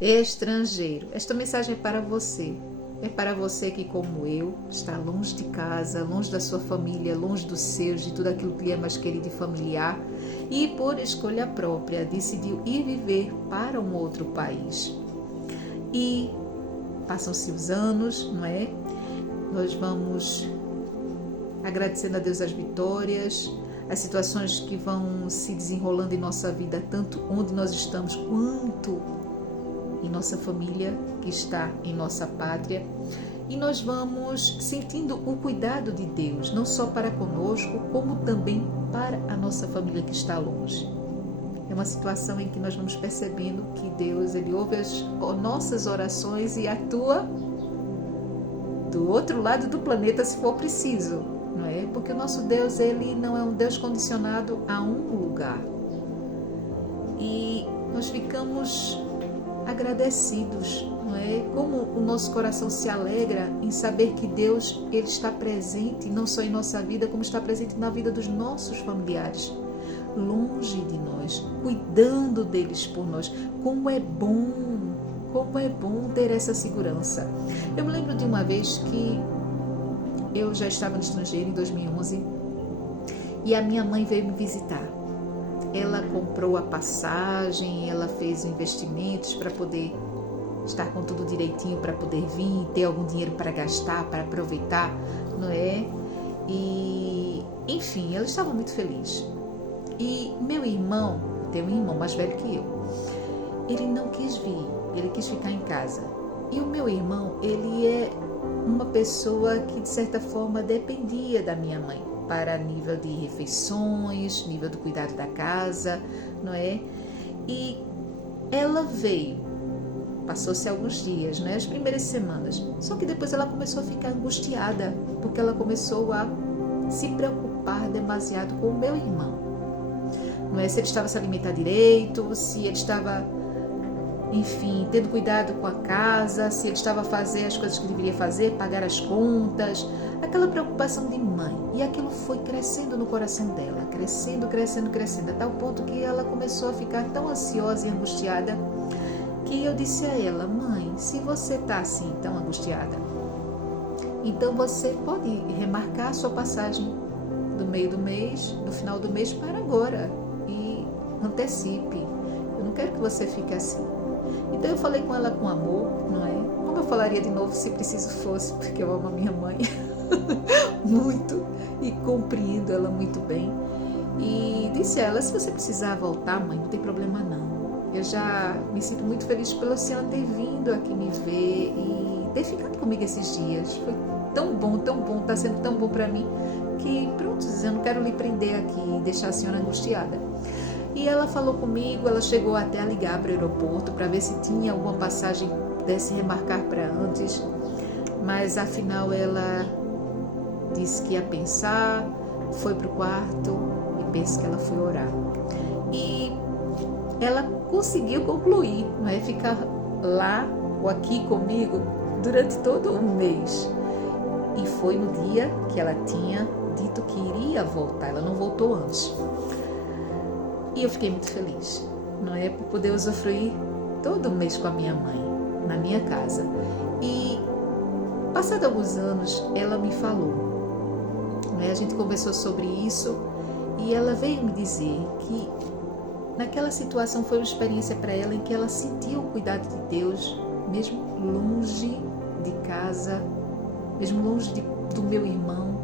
Estrangeiro, esta mensagem é para você. É para você que, como eu, está longe de casa, longe da sua família, longe dos seus, de tudo aquilo que lhe é mais querido e familiar, e por escolha própria decidiu ir viver para um outro país. E passam-se os anos, não é? Nós vamos agradecendo a Deus as vitórias, as situações que vão se desenrolando em nossa vida, tanto onde nós estamos quanto em nossa família que está em nossa pátria, e nós vamos sentindo o cuidado de Deus, não só para conosco, como também para a nossa família que está longe. É uma situação em que nós vamos percebendo que Deus, Ele ouve as nossas orações e atua do outro lado do planeta se for preciso, não é? Porque o nosso Deus, Ele não é um Deus condicionado a um lugar. E nós ficamos agradecidos, não é? Como o nosso coração se alegra em saber que Deus, Ele está presente não só em nossa vida, como está presente na vida dos nossos familiares, longe de nós, cuidando deles por nós. Como é bom ter essa segurança. Eu me lembro de uma vez que eu já estava no estrangeiro em 2011 e a minha mãe veio me visitar. Ela comprou a passagem, ela fez investimentos para poder estar com tudo direitinho, para poder vir, ter algum dinheiro para gastar, para aproveitar, não é? E, enfim, ela estava muito feliz. E meu irmão, tem um irmão mais velho que eu, ele não quis vir, ele quis ficar em casa. E o meu irmão, ele é uma pessoa que de certa forma dependia da minha mãe, para nível de refeições, nível do cuidado da casa, não é? E ela veio, passou-se alguns dias, né? As primeiras semanas, só que depois ela começou a ficar angustiada, porque ela começou a se preocupar demasiado com o meu irmão, não é? Se ele estava se alimentando direito, se ele estava, enfim, tendo cuidado com a casa, se ele estava a fazer as coisas que deveria fazer, pagar as contas, aquela preocupação de mãe. E aquilo foi crescendo no coração dela, crescendo, a tal ponto que ela começou a ficar tão ansiosa e angustiada, que eu disse a ela: mãe, se você está assim tão angustiada, então você pode remarcar a sua passagem do meio do mês, do final do mês para agora, e antecipe. Eu não quero que você fique assim. Então eu falei com ela com amor, não é? Como eu falaria de novo se preciso fosse, porque eu amo a minha mãe muito e compreendo ela muito bem. E disse a ela: se você precisar voltar, mãe, não tem problema não. Eu já me sinto muito feliz pela senhora ter vindo aqui me ver e ter ficado comigo esses dias. Foi tão bom, está sendo tão bom para mim, que pronto, eu não quero lhe prender aqui e deixar a senhora angustiada. E ela falou comigo, ela chegou até a ligar para o aeroporto para ver se tinha alguma passagem que pudesse remarcar para antes, mas afinal ela disse que ia pensar, foi para o quarto e penso que ela foi orar. E ela conseguiu concluir, não é? Ficar lá ou aqui comigo durante todo um mês. E foi no dia que ela tinha dito que iria voltar, ela não voltou antes. E eu fiquei muito feliz, não é? Por poder usufruir todo mês com a minha mãe, na minha casa. E, passado alguns anos, ela me falou, não é? A gente conversou sobre isso e ela veio me dizer que naquela situação foi uma experiência para ela em que ela sentiu o cuidado de Deus, mesmo longe de casa, mesmo longe do meu irmão.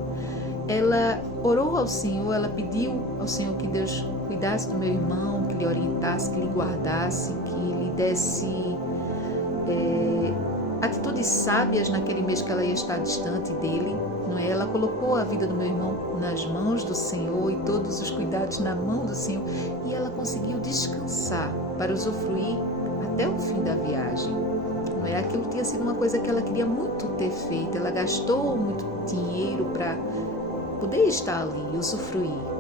Ela orou ao Senhor, ela pediu ao Senhor que Deus cuidasse do meu irmão, que lhe orientasse, que lhe guardasse, que lhe desse atitudes sábias naquele mês que ela ia estar distante dele, não é? Ela colocou a vida do meu irmão nas mãos do Senhor e todos os cuidados na mão do Senhor, e ela conseguiu descansar para usufruir até o fim da viagem. Não é? Aquilo tinha sido uma coisa que ela queria muito ter feito, ela gastou muito dinheiro para poder estar ali, usufruir.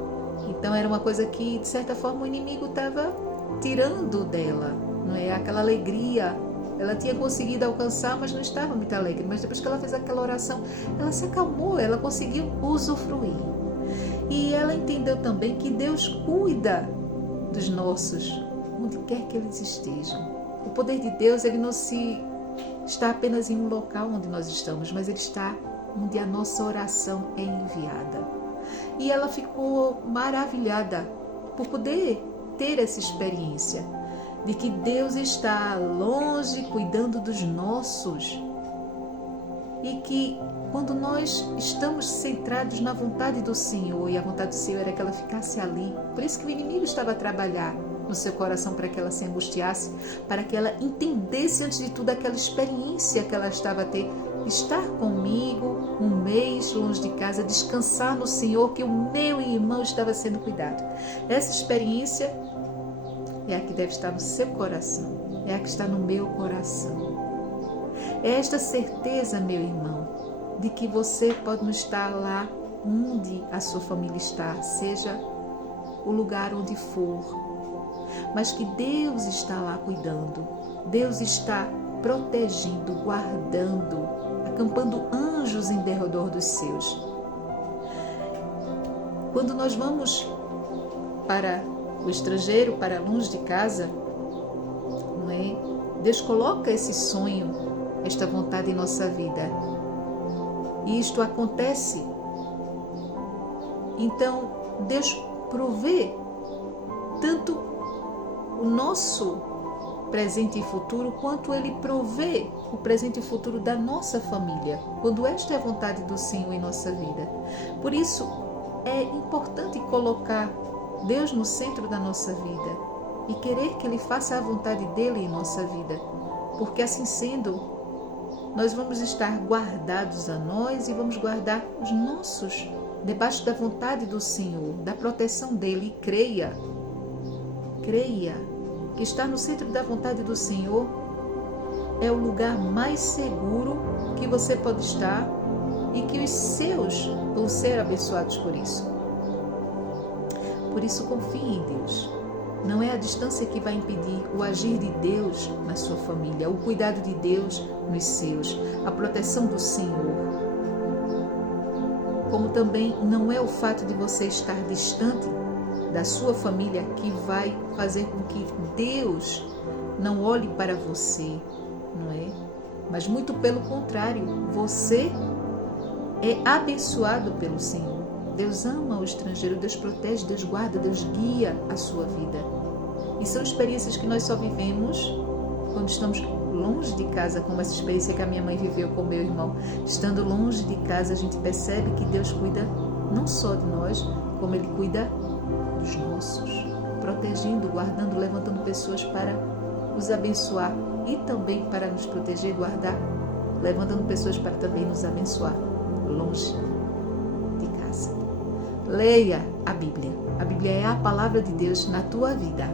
Então era uma coisa que, de certa forma, o inimigo estava tirando dela, não é? Aquela alegria, ela tinha conseguido alcançar, mas não estava muito alegre. Mas depois que ela fez aquela oração, ela se acalmou, ela conseguiu usufruir. E ela entendeu também que Deus cuida dos nossos, onde quer que eles estejam. O poder de Deus, ele não está apenas em um local onde nós estamos, mas ele está onde a nossa oração é enviada. E ela ficou maravilhada por poder ter essa experiência de que Deus está longe cuidando dos nossos, e que quando nós estamos centrados na vontade do Senhor, e a vontade do Senhor era que ela ficasse ali, por isso que o inimigo estava a trabalhar no seu coração para que ela se angustiasse, para que ela entendesse antes de tudo aquela experiência que ela estava a ter, estar comigo um mês longe de casa, descansar no Senhor, que o meu irmão estava sendo cuidado. Essa experiência é a que deve estar no seu coração, é a que está no meu coração. É esta certeza, meu irmão, de que você pode não estar lá onde a sua família está, seja o lugar onde for, mas que Deus está lá cuidando, Deus está protegendo, guardando, acampando anjos em derredor dos seus. Quando nós vamos para o estrangeiro, para longe de casa, não é? Deus coloca esse sonho, esta vontade em nossa vida. E isto acontece. Então, Deus provê tanto o nosso presente e futuro, quanto Ele provê o presente e futuro da nossa família, quando esta é a vontade do Senhor em nossa vida. Por isso, é importante colocar Deus no centro da nossa vida e querer que Ele faça a vontade dEle em nossa vida, porque assim sendo, nós vamos estar guardados a nós e vamos guardar os nossos debaixo da vontade do Senhor, da proteção dEle. E creia que estar no centro da vontade do Senhor é o lugar mais seguro que você pode estar e que os seus vão ser abençoados por isso. Por isso, confie em Deus. Não é a distância que vai impedir o agir de Deus na sua família, o cuidado de Deus nos seus, a proteção do Senhor. Como também não é o fato de você estar distante da sua família que vai fazer com que Deus não olhe para você, não é? Mas muito pelo contrário, você é abençoado pelo Senhor. Deus ama o estrangeiro, Deus protege, Deus guarda, Deus guia a sua vida. E são experiências que nós só vivemos quando estamos longe de casa, como essa experiência que a minha mãe viveu com o meu irmão. Estando longe de casa, a gente percebe que Deus cuida não só de nós, como Ele cuida dos nossos, protegendo, guardando, levantando pessoas para nos abençoar e também para nos proteger e guardar, levantando pessoas para também nos abençoar longe de casa. Leia a Bíblia. A Bíblia é a palavra de Deus na tua vida.